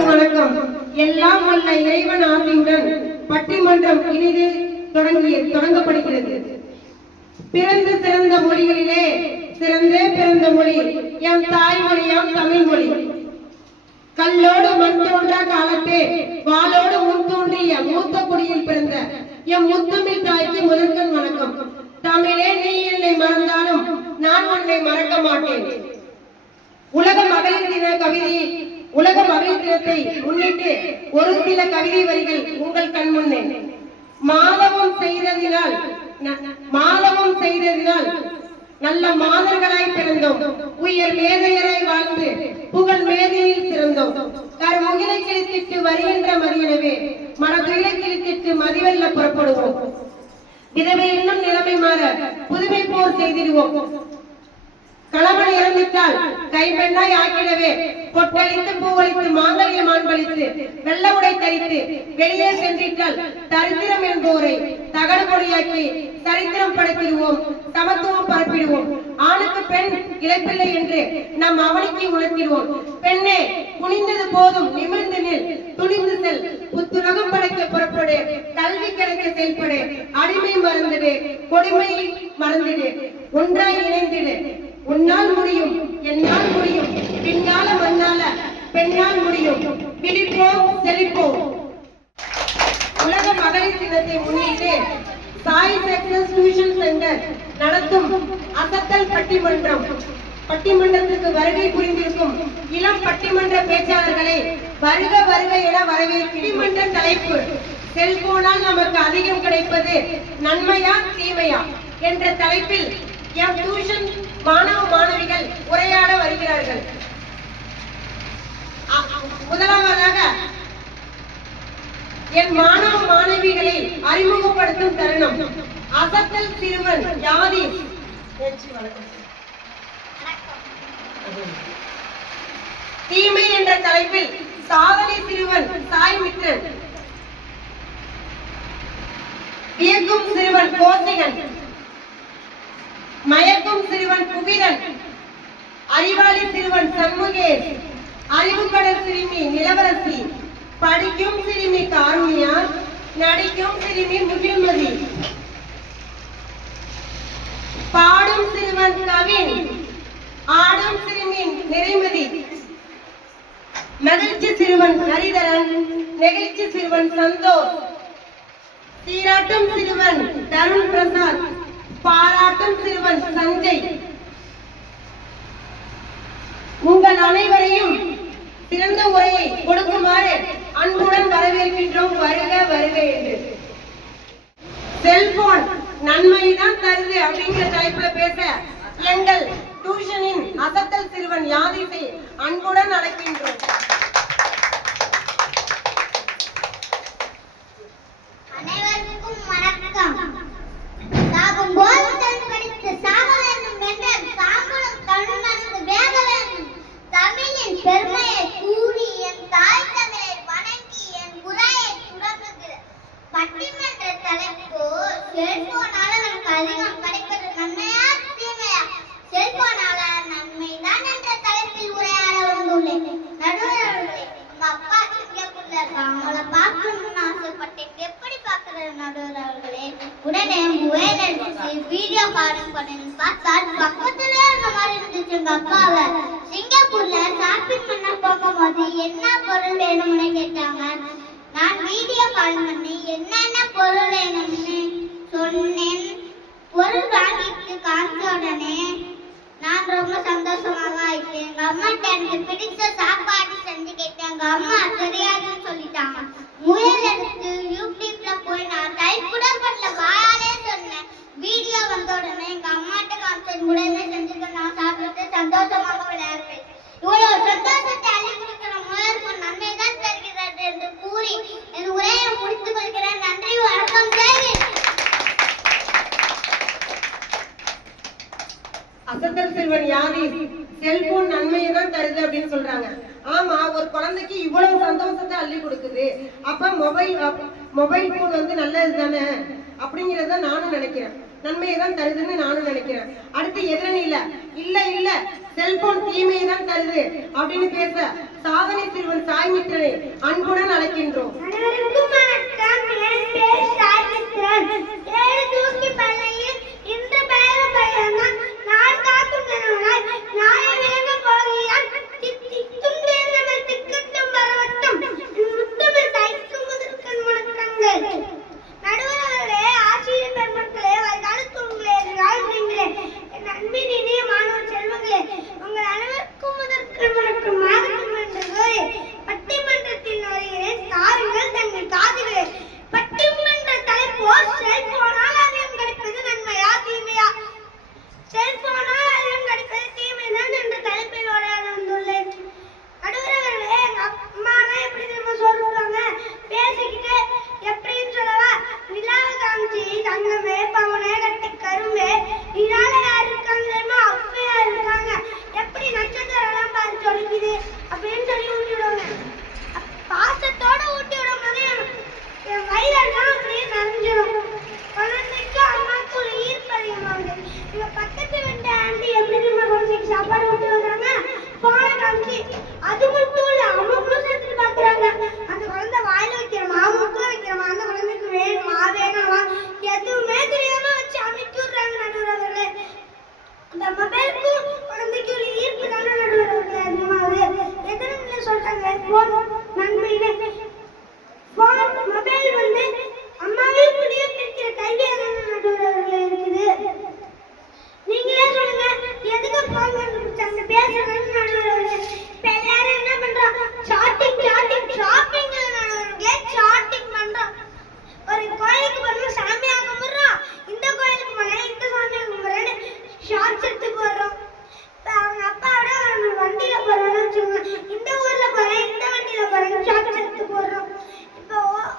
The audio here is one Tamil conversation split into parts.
அனைவருக்கும் வணக்கம். எல்லாம் வல்ல இறைவன் ஆசியுடன் பட்டிமன்றம் இனிது தொடங்கப்படுகிறது. பிறந்த சிறந்த மொழிகளிலே சிறந்தே பிறந்த மொழி என் தாய்மொழியாம் தமிழ் மொழி. கல்லோடு மண் தோன்றா காலத்தே வாளோடு முன் தோன்றிய மூத்த குடியில் பிறந்த என் முத்தமிழ் தாய்க்கு முதற்கண் வணக்கம். தமிழே, நீ என்னை மறந்தாலும் நான் உன்னை மறக்க மாட்டேன். உலக மகளிர் தினத்தை முன்னிட்டு ஒரு சில கவிதை வரிகள் உங்கள் கண் முன்னே. மாதவம் செய்ததினால் நல்ல மாதர்களாய் பிறந்தோம், உயர் மேதையராய் வாழ்ந்து புகழ் மேதையில் சிறந்தோம். கருமுகிலை கிழித்திட்டு வருகின்ற மதியனவே மனதுயிலை கிழித்திட்டு மதிவெல்ல புறப்படுவோம். விதவை இன்னும் நிலைமை மாற புதுமை போர் செய்திடுவோம். கணவன் இறந்துட்டால் கைப்பெண்ணாய் ஆக்கிடவே பொட்டழித்து பூவழித்து மாங்கல்யம் மாண்பளித்து வெள்ள உடை தரித்து வெளியே சென்றிட்டால் தரித்திரம் என்போரை தகடு பொடியாக்கி சரித்திரம் படைத்திடுவோம், சமத்துவம் பரப்பிடுவோம். ஆணுக்கு பெண் இழப்பில்லை என்று நம் அவனுக்கு உணர்த்திடுவோம். பெண்ணே, குனிந்தது போதும், நிமிர்ந்து நில், துணிந்து செல், புத்துலகம் படைக்க புறப்படு, கல்வி கிடைக்க செயல்படு, அடிமை மறந்துடு, கொடுமை மறந்துடு, ஒன்றாய் இணைந்திடு. உன்னால் முடியும், என்னால் முடியும், பின்னால மண்ணால பெண்ணால் முடியும். விழிப்போம், செழிப்போம். உலக மகளிர் தினத்தை முன்னிட்டு சாய் சக்சஸ் டியூஷன் சென்டர் நடத்தும் அசத்தல் பட்டிமன்றத்துக்கு வருகை புரிந்திருக்கும் இளம் பட்டிமன்ற பேச்சாளர்களை வருக வருக என வரவேற்கின்ற தலைப்பு செல்போனால் நமக்கு அதிகம் கிடைப்பது நன்மையா தீமையா என்ற தலைப்பில் எம் டியூஷன் மாணவ மாணவிகள் உரையாட வருகிறார்கள். முதலாவதாக என் மாணவ மாணவிகளை அறிமுகப்படுத்தும் தருணம். அசத்தல் சிறுவன் யாதி தீமை என்ற தலைப்பில் சாதனை சிறுவன் சாய் மித்ரன், வியக்கும் சிறுவன் கோசிகன், மயக்கும் சிறுவன் புவிதன், அறிவாளி சிறுவன் சண்முகேஷ், அறிவுக்கடல் சிறுமி நிலவரசி, படிக்கும் சிறுமி காருண்யா, நடிக்கும் சிறுமி முகில்மதி, பாடும் சிறுவன் கவின், ஆடும் சிறுமி நிறைமதி, மகிழ்ச்சி சிறுவன் ஹரிதரன், நெகிழ்ச்சி சிறுவன் சந்தோஷ், சீராட்டும் சிறுவன் தருண் பிரசாத், பாராட்டும் சிறுவன் சஞ்சய். உங்கள் அனைவரையும் சிறந்த உரையை கொடுக்குமாறு அன்புடன் வரவேற்கின்றோம். வருக வருக என்று. செல்போன் நன்மைதான் தருது அப்படிங்கிற தலைப்புல பேச எங்கள் டியூஷனின் அசத்தல் சிறுவன் யாதிசை அன்புடன் அழைக்கின்றோம். அனைவருக்கும் வணக்கம். சாகும் போது தன் படித்து சாக வேண்டும் என்ற சாம்பலும் கண்ணுணர்ந்து வேக வேண்டும். தமிழின் பெருமையை கூறி என் தாய் தமிழை வணங்கி என் உரையை தொடங்குகிற பட்டிமன்ற தலைப்பு செல்போனால நமக்கு அதிகம் கிடைப்பது நன்மையா தீமையா? செல்போனால நன்மைதான் என்ற தலைப்பில் உரையாட வந்துள்ளேன். நடுவர்களே, உங்க அப்பா சிங்கப்பூர்ல இருக்காங்க, அவங்கள பார்க்கணும்னு ஆசைப்பட்டேன். எப்படி பார்க்கறது நடுவர்களே? உடனே மொபைல் எடுத்து வீடியோ காலிங் பண்ணி பார்த்தால் பக்கத்துல இருந்த மாதிரி இருந்துச்சு. எங்க அப்பாவை சிங்கப்பூர்ல ஷாப்பிங் பண்ண போகும்போது என்ன பொருள் வேணும்னு கேட்டாங்க. நான் வீடியோ கால் பண்ணி என்னென்ன பொருள் வேணும்னு சொன்னேன். பொருள் வாங்கிட்டு காமிச்ச உடனே நான் ரொம்ப சந்தோஷமாக ஆயிட்டேன். எங்க அம்மாட்ட எனக்கு பிடிச்ச சாப்பாடு செஞ்சு கேட்டேன். எங்க அம்மா தெரியாதுன்னு சொல்லிட்டாங்க. முயல் எடுத்து யூடியூப்ல போய் நான் டைப் கூட பண்ணல, வாயாலே சொன்னேன். வீடியோ வந்த உடனே எங்க அம்மாட்ட காமிச்சேன். உடனே செஞ்சுக்க நான் சாப்பிட்டு சந்தோஷமாக விளையாடுறேன். இவ்வளவு சந்தோஷத்தை அள்ளி கொடுக்கிற முயலுக்கு நன்மை தான் தருகிறது என்று கூறி என் உரையை முடித்துக் கொள்கிறேன். நன்றி, வணக்கம். அசத்தல் சிறுவன் யாதி செல்போன் நன்மையை தான் தருது அப்படின்னு சொல்றாங்க. ஆமா, ஒரு குழந்தைக்கு இவ்வளவு சந்தோஷத்தை அள்ளி கொடுக்குது, அப்ப மொபைல் போன் வந்து நல்லது தானே அப்படிங்கறத நானும் நினைக்கிறேன். நன்மையை தான் தருதுன்னு நானும் நினைக்கிறேன். அடுத்து எதிரணியில இல்ல செல்போன் தீமையை தான் தருது அப்படின்னு பேச சாதனை சிறுவன் சாய்மித்திரனை அன்புடன் அழைக்கின்றோம். அனைவருக்கும் வணக்கம். என் பேர் சாய்மித்திரன். 7 தூக்கி பள்ளியில் இன்று பெயரும் பையன்தான் நாடு காக்கும் நிறுவனாய் நாளை விளங்க போகிறான். தித்திக்கும் தேர்ந்தவர் திக்கட்டும் வரவட்டும் முத்தமிழ் தைக்கும் முதற்கண் வணக்கங்கள். நடுவர் அவர்களே, ஆசிரியர் பெருமக்களே, வருகாலத்துங்களே, எதிர்காலங்களே, என் அன்பின் இனிய மாணவ செல்வங்களே, உங்கள் அனைவருக்கும் முதற்கண் வணக்கம். ஆகட்டும் என்று கூறி பட்டிமன்றத்தில் வருகிறேன். தாருங்கள் தங்கள் காதுகளே. பட்டிமன்ற தலைப்போ செல்போனால் அதிகம் கிடைப்பது நன்மையா தீமையா? செல்போனால் அதிகம் கிடைப்பது தீமைதான் என்ற தலைப்பில் உரையாட வந்துள்ளேன். நடுவர் அவர்களே, எங்க அம்மானா எப்படி தெரியுமா சொல்றாங்க? பேசிக்கிட்டு எப்படின்னு சொல்லவா? நிலாவை காமிச்சு தங்கமே பவனே கட்டி கரும்பே நிலால யார் இருக்காங்க தெரியுமா? அப்பையா இருக்காங்க. எப்படி நட்சத்திரம் எல்லாம் பார்த்து சொல்லிக்குது அப்படின்னு சொல்லி ஊட்டி விடுவாங்க. பாசத்தோட ஊட்டி விடும் போது என் வயிறெல்லாம் அப்படியே நிறைஞ்சிடும். குழந்தைக்கு அம்மாவுக்கு ஒரு ஈர்ப்பு அதிகமாகுது. எங்க பக்கத்து வீட்டு ஆண்டி எப்படி நம்ம குழந்தைக்கு சாப்பாடு ஊட்டி விடுறாங்க? போனை காமிச்சு. அது மட்டும் இல்ல, அவங்களும் சேர்த்து பாக்குறாங்க. அந்த குழந்தை வாயில வைக்கிறமா, மூக்குல வைக்கிறமா, அந்த குழந்தைக்கு வேணுமா வேணாமா எதுவுமே தெரியாம வச்சு அமைக்க விடுறாங்க நடுவர் அவர்களே. அந்த மொபைலுக்கும் குழந்தைக்கு ஒரு ஈர்ப்பு தானே நடுவர் அவர்களே அதிகமாகுது. எதனால சொல்றாங்க போன் நன்மைன்னு? போன் மொபைல் வந்து அம்மாவே புதிய பிரிக்கிற கையிலே தானே நடுவர் அவர்களே இருக்குது. நீங்களே சொல்லுங்க, எதுக்கு போன் கண்டுபிடிச்சாங்க? பேசுறதுன்னு நடுவர் அவர்களே. இப்ப எல்லாரும் என்ன பண்றோம்? சாட்டிங் ஷாப்பிங் நடுவர்களே, சாட்டிங் பண்றோம். ஒரு கோயிலுக்கு போறோம், சாமியா கும்பிடுறோம். இந்த கோயிலுக்கு போனேன், இந்த சாமியா கும்பிடுறேன்னு ஷார்ட்ஸ் எடுத்து போடுறோம். இப்போ அவங்க அப்பாவோட வண்டியில போறோம்னு வச்சுக்கோங்க, இந்த ஊர்ல போறேன், இந்த வண்டியில போறேன்னு ஷார்ட்ஸ் எடுத்து போடுறோம். இப்போ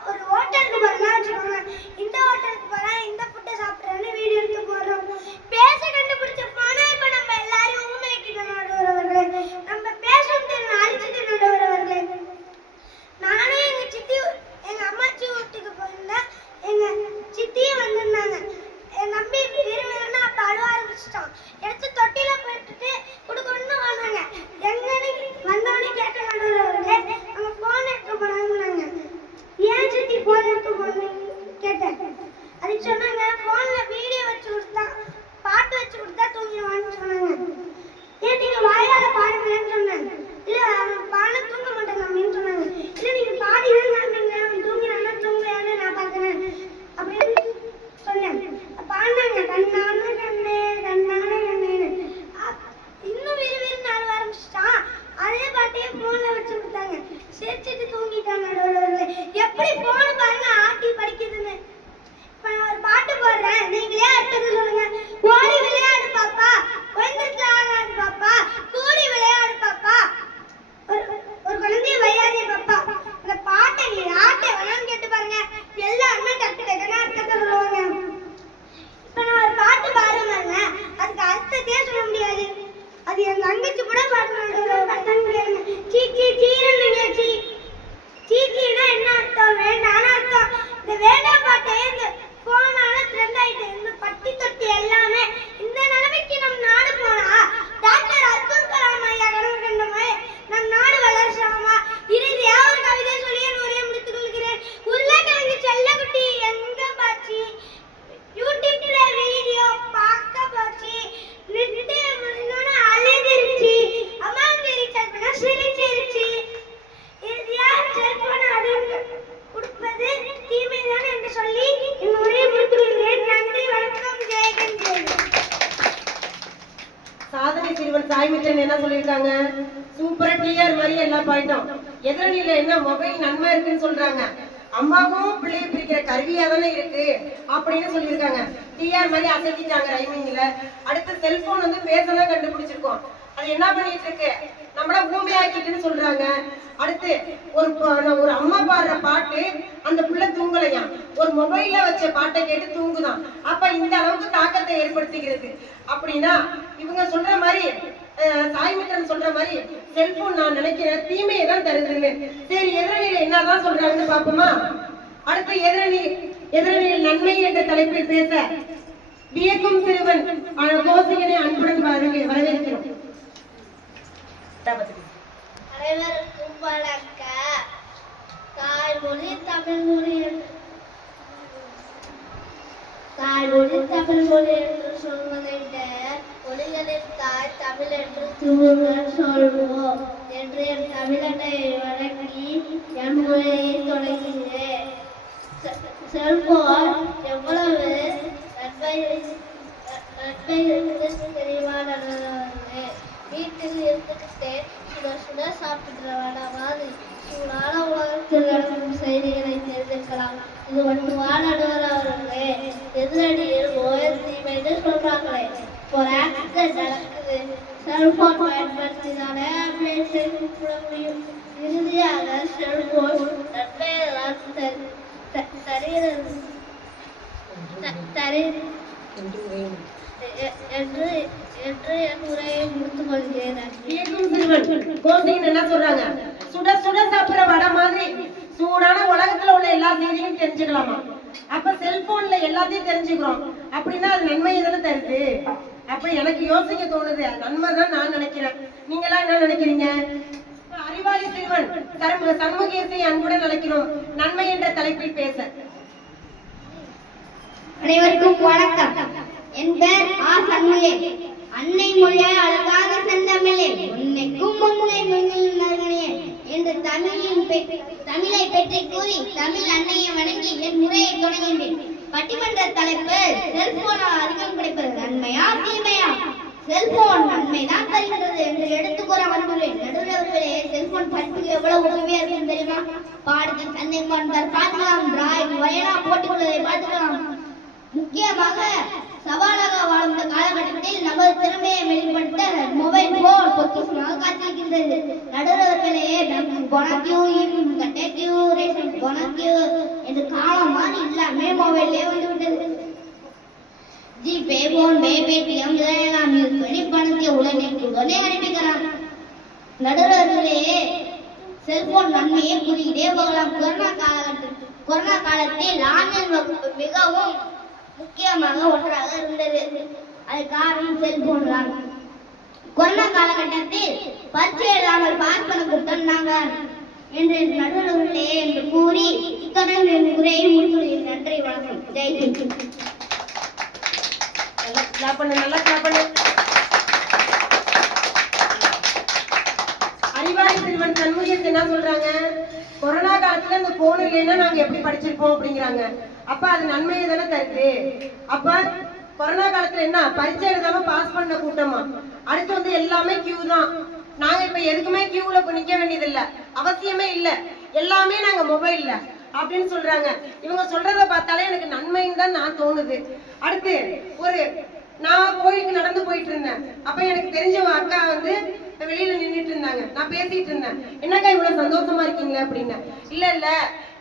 ஒரு ஹோட்டலுக்கு போறோம்னா வச்சுக்கோங்க, இந்த ஹோட்டலுக்கு போறேன், இந்த ஃபுட்டை சாப்பிட்றேன்னு வீடியோ எடுத்து போடுறோம். பேச கண்டுபிடிச்ச போனா இப்போ நம்ம எல்லாரும் ஊமைக்கிட்டோம் நடுவர் அவர்களே. நம்ம பேசும் திறன் அழிச்சிட்டு நடுவர் அவர்களே. நானும் எங்க அம்மாச்சி வீட்டுக்கு போயிருந்தேன். எங்க சித்தியும் வந்திருந்தாங்க. என் நம்பி விரும்புறேன்னா அப்ப அழுவ ஆரம்பிச்சிட்டான். எடுத்து தொட்டில போட்டுட்டு குடுக்கணும்னு வந்தாங்க. எங்கன்னு வந்தோடனே கேட்ட நடுவர் அவர்களே, அவங்க போன் எடுத்து போனாங்க. ஏன் சித்தி போன் எடுத்து போனீங்கன்னு கேட்டேன். அதுக்கு சொன்னாங்க, போன்ல வீடியோ வச்சு கொடுத்தா, பாட்டு வச்சு கொடுத்தா தூங்கிடுவான்னு சொன்னாங்க. ஏன் நீங்க வாயால பாடுங்களேன்னு சொன்னேன். இல்ல அவன் பாட தூங்க மாட்டேன் அப்படின்னு சொன்னாங்க. இல்ல நீங்க பாடிதான் அவன் தூங்கினான்னா தூங்கலையான்னு நான் பாக்குறேன் அப்படின்னு சொன்னேன். பாடினாங்க, கண்ணான கண்ணே கண்ணான கண்ணேன்னு. இன்னும் விறுவிறுன்னு அழுவ ஆரம்பிச்சிட்டான். அதே பாட்டையே போன்ல வச்சு கொடுத்தாங்க. சிரிச்சிட்டு தூங்கிட்டாங்க நடுவர் அவர்களே. எப்படி போன் பாருங்க ஆட்டி படிக்குதுன்னு. இப்ப நான் ஒரு பாட்டு போடுறேன், நீங்களே அடுத்தது சொல்லுங்க. ஓடி விளையாடு பாப்பா, குழந்தைக்கு ஆகாது பாப்பா, கூடி விளையாடு பாப்பா, ஒரு குழந்தைய வையாதே பாப்பா. அந்த பாட்டை நீ யார்கிட்ட வேணாலும் கேட்டு பாருங்க, எல்லாருமே டக்கு டக்குன்னு அர்த்தத்தை சொல்லுவாங்க. இப்ப நான் ஒரு பாட்டு பாடுறேங்க, அதுக்கு அர்த்தத்தையே சொல்ல முடியாது. அது என் தங்கச்சி கூட பாடுறாங்க. சீச்சி சீரனுங்க சீ சீச்சின்னா என்ன அர்த்தம்? வேண்டான அர்த்தம். இந்த வேண்டாம் பாட்டே இந்த போனால ட்ரெண்ட் ஆயிட்டு. இந்த பட்டி தொட்டி எல்லாமே இந்த நிலைமைக்கு நம் நாடு போனா டாக்டர் அப்துல் கலாம் ஐயா கனவு கண்ட மாதிரி நம் நாடு வளர்ச்சாமா. இறுதியா ஒரு கவிதை சொல்லி என் உரையை முடித்துக் கொள்கிறேன். உருளைக்கிழங்கு செல்லக்குட்டி எங்க பாச்சி, யூடியூப்ல வீடியோ பார்க்க போச்சு, நெட்டு முடிஞ்சோன்னு அழுதுருச்சு, அம்மாவுக்கு ரீசார்ஜ் பண்ண சிரிச்சிருச்சு. இறுதியா செல்போன் அதிகம் கொடுப்பது தீமைதான் என்று சொல்லி என் உரையை முடித்துக் கொள்கிறேன். நன்றி, வணக்கம், ஜெயகன் ஜெயகன். சாதனை சிறுவன் சாய்மித்திரன் என்ன சொல்லியிருக்காங்க? சூப்பரா டிஆர் மாதிரி எல்லாம் பாயிட்டோம். எதிரணியில என்ன மொபைல் நன்மை இருக்குன்னு சொல்றாங்க. அம்மாவும் பிள்ளையை பிரிக்கிற கருவியா தானே இருக்கு அப்படின்னு சொல்லியிருக்காங்க. டிஆர் மாதிரி அசைக்கிட்டாங்க ரைமிங்ல. அடுத்து செல்போன் வந்து பேசலாம் கண்டுபிடிச்சிருக்கோம். அது என்ன பண்ணிட்டு இருக்கு? நம்மள ஊமையாக்கிட்டுன்னு சொல்றாங்க. அடுத்து ஒரு அம்மா பாடுற பாட்டு அந்த பிள்ளை தூங்கலையா, ஒரு மொபைல்ல வச்ச பாட்டை கேட்டு தூங்குதான். அப்ப இந்த அளவுக்கு தாக்கத்தை ஏற்படுத்துகிறது. அப்படின்னா இவங்க சொல்ற மாதிரி சாய்மித்திரன் சொல்ற மாதிரி செல்போன் நான் நினைக்கிறேன் தீமையை தான் தருதுன்னு. சரி, எதிரணியில என்னதான் சொல்றாங்கன்னு பாப்போமா? அடுத்து எதிரணியில் நன்மை என்ற தலைப்பில் பேச வியக்கும் சிறுவன் கோசிகனை அன்புடன் வரவேற்கிறோம். தூங்கள் சொல்வோம் என்று என் தமிழனை வழங்கி என் உரையை தொடங்கினேன். செல்போன் எவ்வளவு நன்மை இருக்குது தெரியுமா நண்பர்களே? வீட்டில் இருந்துக்கிட்டே சுட சுட சாப்பிடுற வடை மாதிரி சூடான உலகத்தில் நடக்கும் செய்திகளை தெரிஞ்சுக்கலாம். இது மட்டுமா நடுவர்களே? எதிரடியில் ஓயல் தீமைன்னு சொல்றாங்களே, ஒரு ஆக்சிடென்ட் நடக்குது, செல்போன் பயன்படுத்தினாலே ஆம்புலன்ஸை கூப்பிட முடியும். இறுதியாக செல்போன் நன்மையெல்லாம் என்று என் உரையை முடித்துக் கொள்கிறேன். என்ன சொல்றாங்க? சுட சுட சாப்பிடுற வடை மாதிரி சூடான உலகத்துல உள்ள எல்லா செய்தியும் தெரிஞ்சுக்கலாமா? அப்ப செல்போன்ல எல்லாத்தையும் தெரிஞ்சுக்கிறோம் அப்படின்னா அது நன்மையை தானே தருது. அப்ப எனக்கு யோசிக்க தோணுது, நன்மைதான் நான் நினைக்கிறேன். நீங்க எல்லாம் என்ன நினைக்கிறீங்க? அறிவாளி சிறுவன் சண்முகேசை அன்புடன் அழைக்கிறோம் நன்மை என்ற தலைப்பில் பேச. அனைவருக்கும் வணக்கம். என் பெயர் ஆ சண்முகே. அன்னை மொழியாய் அழகாக செந்தமிழே, உன்னைக்கும் முன்னை முன்னிலே என்று தமிழை பற்றி கூறி தமிழ் அன்னையை வணங்கி என் முறையை தொடங்கினேன். பட்டிமன்ற தலைப்பு செல்போனால் அதிகம் கிடைப்பது நன்மையா தீமையா? செல்போன் நன்மைதான் தருகிறது என்று எடுத்துக்கூற வந்துள்ளேன். நடுவர்களே, செல்போன் படிப்புக்கு எவ்வளவு உதவியா இருக்கும் தெரியுமா? பாடத்தில் சந்தேகம் பார்க்கலாம், டிராயிங் வயலா போட்டுக்கொள்வதை பார்த்துக்கலாம். முக்கியமாக சவாலாக வாழ்ந்த காலகட்டத்தில் நமது திறமையை வெளிப்படுத்த மொபைல் போன் பொக்கிஷமாக காத்திருக்கின்றது. நடுவர்களே, என்று காலம் மாறி எல்லாமே மொபைல்லே வந்துவிட்டது. ஜிபே, போன்பே, பேடிஎம் இதெல்லாம் யூஸ் பண்ணி பணத்தை உடனே அனுப்பிக்கலாம். நடுவர்களே, செல்போன் நன்மையை கூறிக்கிட்டே போகலாம். கொரோனா காலத்தில் ஆன்லைன் வகுப்பு மிகவும் முக்கியமாக ஒன்றாக இருந்தது. அது காரணம் செல்போன் தான். கொரோனா காலகட்டத்தில் பரீட்சை எழுதாமல் பாஸ் பண்ண கொடுத்தாங்க என்று நடுவர்களே என்று கூறி இத்துடன் என் உரையை முடித்துள்ளேன். நன்றி, வணக்கம். ஜெய்ஹிந்த். அறிவாளி சிறுவன் சண்முகேசன் என்ன சொல்றாங்க? கொரோனா காலத்துல இந்த போன் இல்லைன்னா நாங்க எப்படி படிச்சிருப்போம் அப்படிங்கிறாங்க. அப்ப அது நன்மையை தானே தருது. அப்ப கொரோனா காலத்துல என்ன பரீட்சை எழுதாம பாஸ் பண்ண கூட்டமா? அடுத்து வந்து எல்லாமே கியூ தான். நாங்க இப்ப எதுக்குமே கியூல நிக்க வேண்டியது இல்ல, அவசியமே இல்ல, எல்லாமே நாங்க மொபைல்ல அப்படின்னு சொல்றாங்க. இவங்க சொல்றத பார்த்தாலே எனக்கு நன்மைன்னு தான் நான் தோணுது. அடுத்து நான் கோயிலுக்கு நடந்து போயிட்டு இருந்தேன். அப்ப எனக்கு தெரிஞ்ச அக்கா வந்து வெளியில நின்றுட்டு இருந்தாங்க. நான் பேசிட்டு இருந்தேன், என்னக்கா இவ்வளவு சந்தோஷமா இருக்கீங்களா அப்படின்னு. இல்ல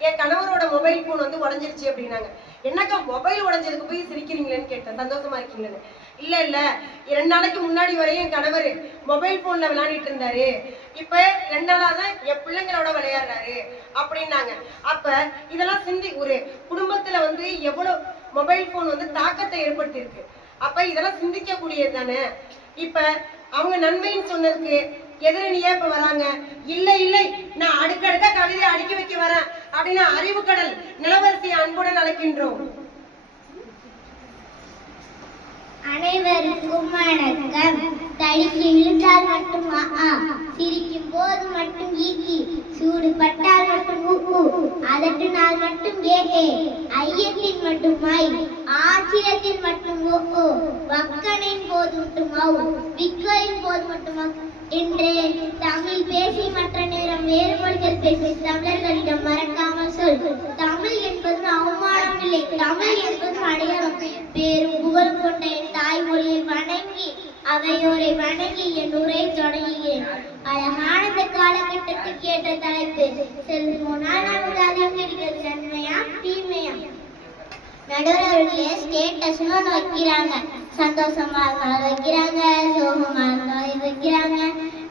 என் கணவரோட மொபைல் போன் வந்து உடஞ்சிருச்சு அப்படின்னாங்க. என்னக்கா மொபைல் உடஞ்சதுக்கு போய் சிரிக்கிறீங்களேன்னு கேட்டேன், சந்தோஷமா இருக்கீங்களேன்னு. இல்ல 2 நாளைக்கு முன்னாடி வரையும் என் கணவர் மொபைல் போன்ல விளையாடிட்டு இருந்தாரு, இப்ப 2 நாளாதான் என் பிள்ளைங்களோட விளையாடுறாரு அப்படின்னாங்க. அப்ப இதெல்லாம் ஒரு குடும்பத்துல வந்து எவ்வளவு மொபைல் போன் வந்து தாக்கத்தை ஏற்படுத்தி இருக்கு. அப்ப இதெல்லாம் சிந்திக்க கூடியது தானே. இப்ப அவங்க நன்மைன்னு சொன்னதுக்கு எதிரணியா இப்ப வராங்க. இல்லை நான் அடுக்கடுக்கா கவிதை அடுக்கி வைக்க வரேன் அப்படின்னா அறிவு கடல் நிலவரசியை அன்புடன் அழைக்கின்றோம். அனைவருக்கும் வணக்கம். தடிக்கு விழுந்தால் மட்டும் சிரிக்கும் போது மட்டும் ஈக்கி, சூடு பட்டால் மட்டும் ஊக்கு, அதட்டினால் மட்டும் ஏகே, ஐயத்தின் மட்டும் மை, ஆச்சரியத்தின் மட்டும் ஓ, வக்கனின் போது மட்டும் ஆவு, விக்கலின் போது மட்டும் என்று தமிழ் பேசி மற்ற நேரம் வேறு மொழிகள் பேசி தமிழர்களிடம் மறக்காமல் சொல். தமிழ் என்பது அவமானம் இல்லை, தமிழ் என்பது அடையாளம். பேரும் புகழ் கொண்ட என் தாய்மொழியை வணங்கி அவையோரை வணங்கி என் உரை தொடங்குகிறேன். அழகான இந்த காலகட்டத்துக்கு ஏற்ற தலைப்பு செல்போனால் நமக்கு அதிகம் கிடைக்கிறது நன்மையா தீமையா? நடுவர்களே, ஸ்டேட்டஸ்னு ஒன்று வைக்கிறாங்க. சந்தோஷமா இருந்தாலும் வைக்கிறாங்க, சோகமா இருந்தாலும் வைக்கிறாங்க.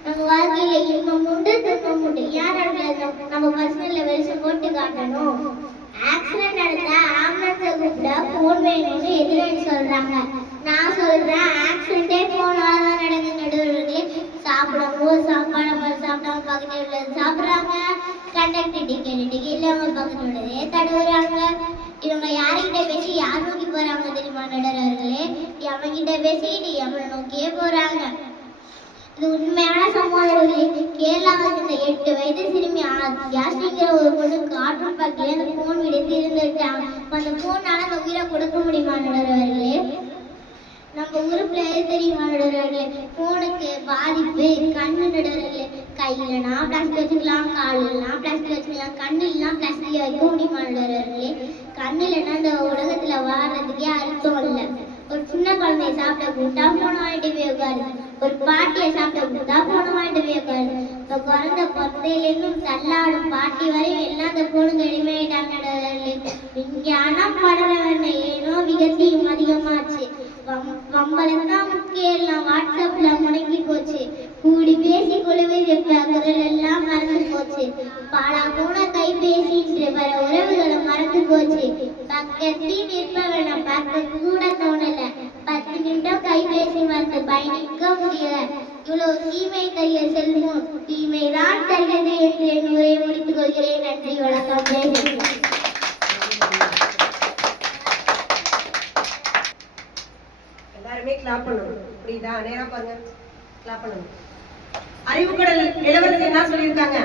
நம்ம வாழ்க்கையில இன்பம் உண்டு துன்பம் உண்டு. யார் நம்ம பர்சனல்ல வெளிச்சு போட்டு காட்டணும். ஆக்சிடென்ட் நடந்தா ஆம்புலன்ஸை கூப்பிட்டா போன் வேணும்னு எதிரணி சொல்றாங்க. நான் சொல்றேன், ஆக்சிடென்டே போனால தான் நடக்குது. நடுவர்களே, சாப்பிடும்போது சாப்பாடு சாப்பிடாம பக்கத்துல உள்ளது சாப்பிடுறாங்க. கண்டக்டர் டிக்கெட் இல்லாம பக்கத்துல உள்ளதே தடுவுறாங்க. இவங்க யார்கிட்ட பேசி யார் நோக்கி போறாங்க தெரியுமா நடுவர்களே? எவங்கிட்ட பேசிட்டு எவனை நோக்கியே போறாங்க. இது உண்மையான சம்பவம். கேரளாவில் இருந்த 8 வயது சிறுமி யாஸ்மிங்கிற ஒரு பொண்ணு கார்ட்டூன் பார்க்கல அந்த போன் விடுத்து இருந்துட்டாங்க. அந்த போனால அந்த உயிரை கொடுக்க முடியுமா நடுவர்களே? நம்ம ஊருக்குள்ள தெரியுமா நடுவர்களே? போனுக்கு பாதிப்பு கண்ணு நடுவர்களே. கையிலனா பிளாஸ்டிக் வச்சுக்கலாம், காலிலனா பிளாஸ்டிக் வச்சுக்கலாம், கண்ணுலாம் பிளாஸ்டிக் வைக்க முடியுமா நடுவர்களே? கண்ணு இல்லைன்னா இந்த உலகத்துல வாடுறதுக்கே அர்த்தம் இல்லை. ஒரு சின்ன குழந்தைய சாப்பிட கூட்டா போன வாங்கிட்டு போய் உட்காரு, ஒரு பாட்டியை சாப்பிட கூட்டா போன வாங்கிட்டு போய் உட்காரு. இப்போ குழந்தை பொத்தையிலேருந்தும் தள்ளாடும் பாட்டி வரையும் எல்லாம் அந்த போனுக்கு அடிமையாயிட்டாங்க. இங்கே அணம் படுறவன் ஏனோ விகத்தியும் அதிகமாச்சு. வம்பளத்தான் முக்கியம் எல்லாம் வாட்ஸ்அப்ல முடங்கி போச்சு. கூடி பேசி குழுவை குரல் எல்லாம் மறந்து போச்சு. பாலா போன கைபேசின்ற வர உறவுகளை மறந்து போச்சு. பக்கத்தில் நிற்பவனை பார்க்க கூட தோணல. 10 நிமிடம் கைபேசி மறந்து பயணிக்க முடியல. இவ்வளவு தீமை கைய செல்வோம், தீமைதான் தருகிறது என்று என் உரையை முடித்துக் கொள்கிறேன். நன்றி, வணக்கம். எல்லாருமே கிளாப் பண்ணணும். புரியுதா? நேரா பாருங்க, கிளாப் பண்ணணும். அறிவுக்கடல் இளவரசி என்ன சொல்லியிருக்காங்க?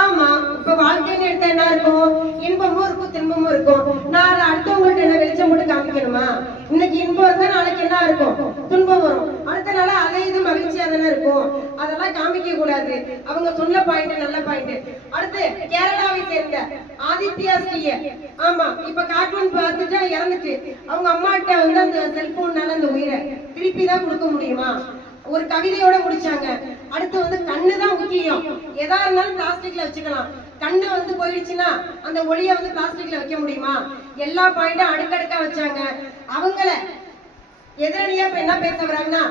ஆமா, இப்ப வாழ்க்கைன்னு எடுத்தா என்ன இருக்கும்? இன்பமும் இருக்கும், துன்பமும் இருக்கும். நான் அடுத்தவங்கள்ட்ட என்ன வெளிச்சம் போட்டு காமிக்கணுமா? இன்னைக்கு இன்பம் இருந்தா நாளைக்கு என்ன இருக்கும்? துன்பம் வரும். அடுத்த நாள் அதே இது மகிழ்ச்சியா தானே இருக்கும். அதெல்லாம் காமிக்க கூடாது. அவங்க சொன்ன பாயிண்ட் நல்ல பாயிண்ட். அடுத்து கேரளாவை சேர்ந்த ஆதித்யா ஸ்ரீய, ஆமா, இப்ப கார்ட்டூன் பார்த்துட்டு இறந்துட்டு அவங்க அம்மாட்ட வந்து அந்த செல்போன்னால அந்த உயிரை திருப்பி தான் கொடுக்க முடியுமா? ஒரு கவிதையோட முடிச்சாங்க. அடுத்து வந்து கண்ணு தான் முக்கியம். எதா இருந்தாலும் பிளாஸ்டிக்ல வச்சுக்கலாம். கண்ணு வந்து போயிடுச்சுன்னா அந்த ஒளியை வந்து பிளாஸ்டிக்ல வைக்க முடியுமா? எல்லா பாயிண்டும் அடுக்கடுக்கா வச்சாங்க. அவங்கள எதிரணியா இப்ப என்ன பேச வராங்கன்னா,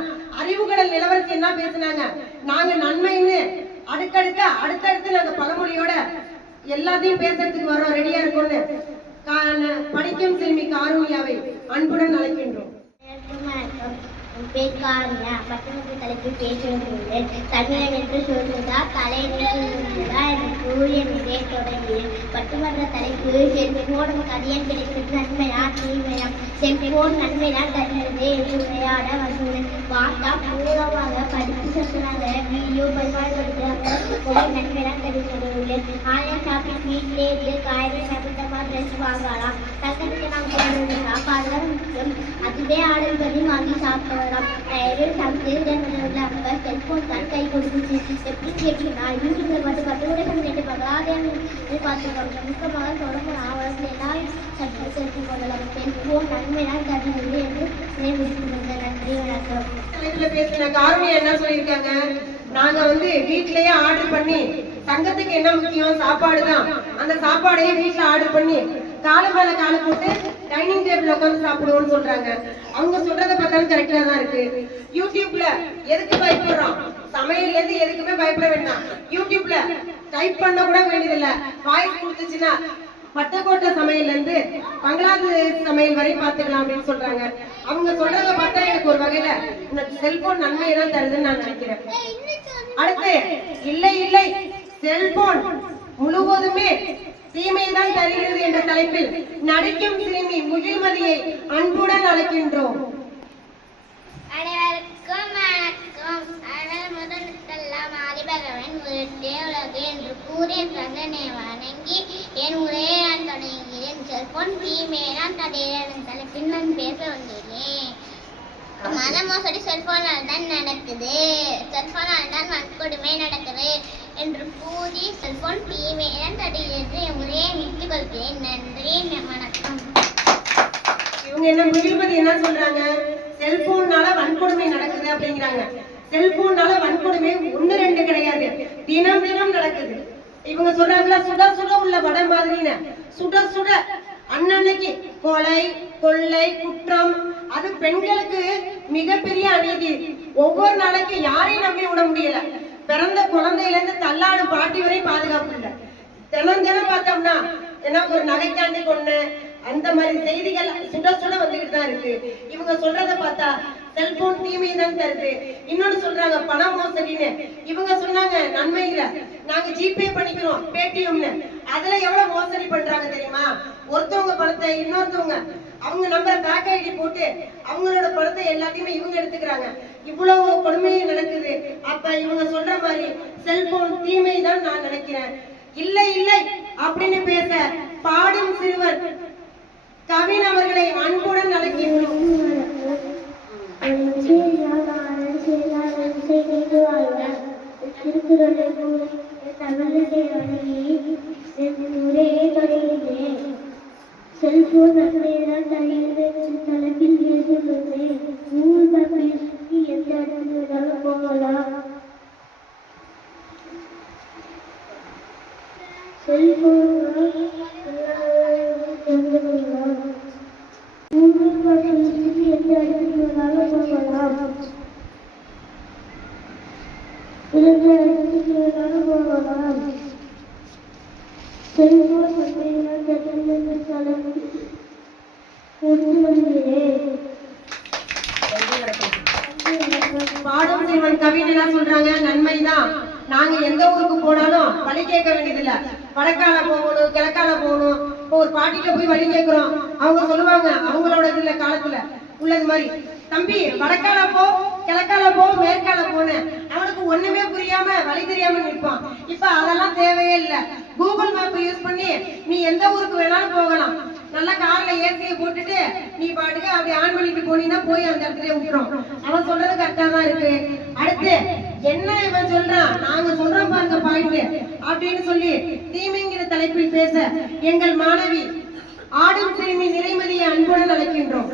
அறிவுக்கடல் இளவரசி என்ன பேசினாங்க? நாங்க நன்மைன்னு அடுக்கடுக்கா அடுத்தடுத்து நாங்க பழமொழியோட எல்லாத்தையும் பேசுறதுக்கு வரோம், ரெடியா இருக்கோம்னு படிக்கும் சிறுமி காரூணியாவை அன்புடன் அழைக்கின்றோம். பேக்காரியா பட்டணத்து தலைப்பு பேசுகிறேன். தமிழன் என்று சொல்லுதா கலை நிகழ்ந்ததா என்று கூறிய நிறைய தொடங்கியேன். பட்டுமன்ற தலைப்பு செல்போன் கதியன் கிடைக்கிறது நன்மையா தீமையா? செல்போன் நன்மைதான் தருகிறது என்று உரையாட வந்தேன். வார்த்தா பூர்வமாக படித்து சொல்றாங்க, வீடியோ பயன்படுத்துறாங்க, நன்மைதான் தருகிறது. ஆன்லைன் ஷாப்பிங் வீட்டிலே இருந்து காய்கறி சம்பந்தமா ட்ரெஸ் வாங்கலாம். தங்கத்துக்கு நாம் போடுறது சாப்பாடுதான் முக்கியம். அதுவே ஆர்டர் பண்ணி வாங்கி சாப்பிடலாம். செல்போன் தான் கை கொடுத்துச்சு. எப்படி கேட்டீங்கன்னா யூடியூப்ல பார்த்து கட்டுரைகள் கேட்டு பார்க்கலாதேன்னு பார்த்துருக்காங்க. முக்கியமாக தொடர்பு ஆவணத்தில் எல்லாரும் செல்ஃபி போடலாம். செல்போன் நன்மைதான் தருகிறது என்று நினைவுறுத்துகிறது. நன்றி, வணக்கம். பேசின காரூணியா என்ன சொல்லியிருக்காங்க? நாங்க வந்து வீட்லயே ஆர்டர் பண்ணி, தங்கத்துக்கு என்ன முக்கியம்? சாப்பாடு தான். அந்த சாப்பாடையே வீட்டுல ஆர்டர் பண்ணி காலை மேல காலை போட்டு டைனிங் டேபிள் உட்காந்து சாப்பிடுவோம்னு சொல்றாங்க. அவங்க சொல்றதை பார்த்தாலும் கரெக்டா தான் இருக்கு. யூடியூப்ல எதுக்கு பயப்படுறோம்? சமையல் எதுக்குமே பயப்பட வேண்டாம். யூடியூப்ல டைப் பண்ண கூட வேண்டியதில்லை. வாய்ஸ் கொடுத்துச்சுன்னா பட்டக்கோட்டை சமையல்ல இருந்து பங்களாதேஷ் சமையல் வரை பார்த்துக்கலாம் அப்படின்னு சொல்றாங்க. அவங்க சொல்றத பார்த்தா எனக்கு ஒரு வகையில இந்த செல்போன் நன்மையை தான் தருதுன்னு நான் நினைக்கிறேன். அடுத்து இல்லை இல்லை செல்போன் முழுவதுமே தீமைதான் தருகிறது என்ற தலைப்பில் நடிக்கும் சிறுமி முகில்மதியை அன்புடன் அழைக்கின்றோம். அனைவருக்கும் வணக்கம். ஆனால் முதலுக்கெல்லாம் ஆதிபகவன் உயிர்த்தே உலகு என்று கூறிய கண்ணனை வணங்கி என் உரையை நான் தொடங்குகிறேன். செல்போன் தீமைதான் தடையின தலைப்பில் நான் பேச வந்துள்ளேன். மன மோசடி செல்போனால் தான் நடக்குது, செல்போனால் தான் வன்கொடுமை நடக்குது என்று கூறி செல்போன் தீமைதான் தடையிலிருந்து என் உரையை விட்டுக் கொள்கிறேன். நன்றி, வணக்கம். இவங்க என்ன முகில்மதி என்ன சொல்றாங்க? செல்போன்னால வன்கொடுமை நடக்குது அப்படிங்கிறாங்க. செல்போன்னால வன்கொடுமை 1-2 கிடையாது, தினம் தினம் நடக்குது. இவங்க சொல்றாங்களா சுட சுட உள்ள வடை மாதிரின்னு. சுட சுட அன்னன்னைக்கு கொலை கொள்ளை குற்றம், அது பெண்களுக்கு மிகப்பெரிய அநீதி. ஒவ்வொரு நாளைக்கும் யாரையும் நம்பி விட முடியல. பிறந்த குழந்தையில இருந்து தள்ளாடும் பாட்டி வரை பாதுகாப்பு இல்லை. தினம் தினம் பார்த்தோம்னா ஏன்னா ஒரு நகைக்காண்டி கொண்டு அந்த மாதிரி செய்திகள் சுட சுட வந்துகிட்டு தான் இருக்கு. இவங்க சொல்றத பார்த்தா செல்போன் தீமை தான் தருது. இன்னொன்னு சொல்றாங்க பண மோசடின்னு. இவங்க சொன்னாங்க நன்மையில நாங்க ஜிபே பண்ணிக்கிறோம் பேடிஎம்னு. அதுல எவ்வளவு மோசடி பண்றாங்க தெரியுமா? ஒருத்தவங்க பணத்தை இன்னொருத்தவங்க அவங்க நம்பரை பேக் ஐடி போட்டு அவங்களோட பணத்தை எல்லாத்தையுமே இவங்க எடுத்துக்கிறாங்க. இவ்வளவு கொடுமையே நடக்குது. அப்ப இவங்க சொல்ற மாதிரி செல்போன் தீமை தான் நான் நினைக்கிறேன். இல்லை இல்லை அப்படின்னு பேச பாடும் சிறுவர் கவின் அவர்களை அன்புடன் அழைக்கின்றோம். செல்போன் தலைப்பில் பேசுகிறது. ஊர் பேசி எந்த இடத்துல போகலாம். செல்போன் பாடும் சிறுவன் கவின் என்ன சொல்றாங்க, நன்மைதான். நாங்க எந்த ஊருக்கு போனாலும் வழி கேட்க வேண்டியதில்ல. வடக்கால போகணும், கிழக்கால போகணும். இப்போ ஒரு பாட்டிட்ட போய் வழி கேட்கிறோம், அவங்க சொல்லுவாங்க அவங்களோட இதுல காலத்துல உள்ளது மாதிரி, தம்பி வடக்கால போ, கிழக்கால போ, மேற்கால போன. அவனுக்கு ஒண்ணுமே புரியாம வழி தெரியாம நிற்பான். இப்ப அதெல்லாம் தேவையே இல்லை. கூகுள் மேப் யூஸ் பண்ணி நீ எந்த ஊருக்கு வேணாலும் போகலாம். நல்லா கார்ல ஏசியை போட்டுட்டு நீ பாட்டுக்கு அப்படி ஆன் பண்ணிட்டு போனீங்கன்னா போய் அந்த இடத்துல விட்டுரும். அவன் சொல்றது கரெக்டா தான் இருக்கு. அடுத்து என்ன இவன் சொல்றான், நாங்க சொல்றோம் பாருங்க பாயிண்ட் அப்படின்னு சொல்லி தீமைங்கிற தலைப்பில் பேச எங்கள் மாணவி ஆடும் சிறுமி நிறைமதியை அன்புடன் அழைக்கின்றோம்.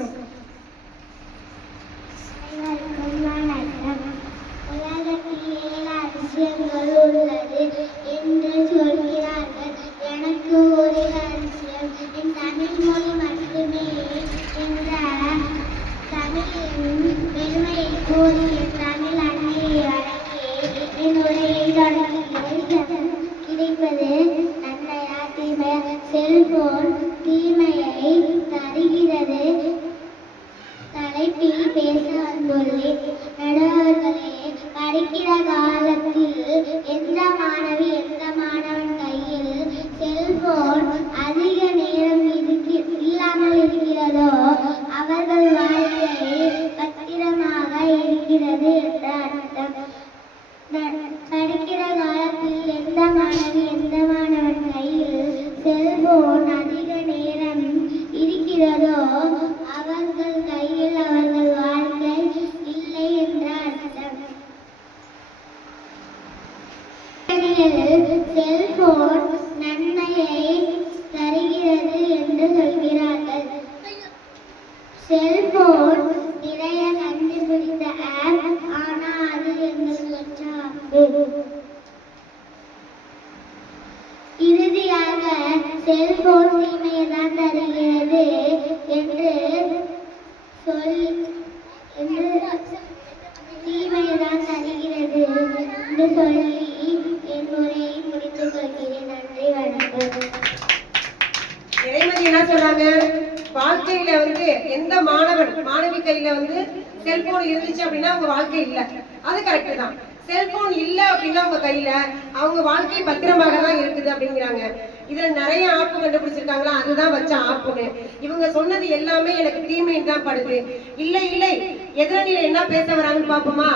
உள்ளது என்று சொல்கிறார்கள். எனக்கு ஒரு அதிசயம், என் தமிழ் மொழி மட்டுமே என்ற தமிழின் பெருமையை கூறி என் தமிழ் அன்னையை வழங்கி என் உரையை தொடங்குகிறேன். கிடைப்பது நன்மையா தீமையா? செல்போன் தீமையை தருகிறது தலைப்பில் பேச வந்துள்ளேன். நடுவர்களே, படிக்கிற காலத்தில் எந்த மாணவி எந்த மாணவன் கையில் செல்போன் அதிக நேரம் இல்லாமல் இருக்கிறதோ அவர்கள் வாழ்க்கை பத்திரமாக இருக்கிறது என்ற அர்த்தம். படிக்கிற காலத்தில் எந்த மாணவி எந்த மாணவன் கையில் செல்போன் அதிக நேரம் இருக்கிறதோ அவர்கள் கையில் அவர்கள் வாழ்க்கை இல்லை என்ற அர்த்தம். செல்போன் நன்மையை தருகிறது என்று சொல்கிறார்கள். செல்போன் நிறைய கண்டுபிடித்த ஆப், ஆனா அது எங்களுக்கு இறுதியாக செல்போன் தீமையை தான் தருகிறது என்று தீமையை தான் தருகிறது என்று சொல்லி என் உரையை முடித்துக் கொள்கிறேன். நன்றி, வணக்கம். நிறைமதி என்ன சொல்றாங்க, வாழ்க்கையில வந்து எந்த மாணவி கையில வந்து செல்போன் இருந்துச்சு அப்படின்னா அவங்க வாழ்க்கை இல்ல. அது கரெக்ட் தான். செல்போன் இல்ல அப்படின்னா அவங்க கையில அவங்க வாழ்க்கை பத்திரமாக தான் இருக்குது அப்படிங்கிறாங்க. இதுல நிறைய ஆப்பு கண்டுபிடிச்சிருக்காங்களா, அதுதான் வச்ச ஆப்புன்னு. இவங்க சொன்னது எல்லாமே எனக்கு தீமைன்னு தான் படுது. இல்லை இல்லை, எதிரணியில என்ன பேச வராங்கன்னு பாப்போமா?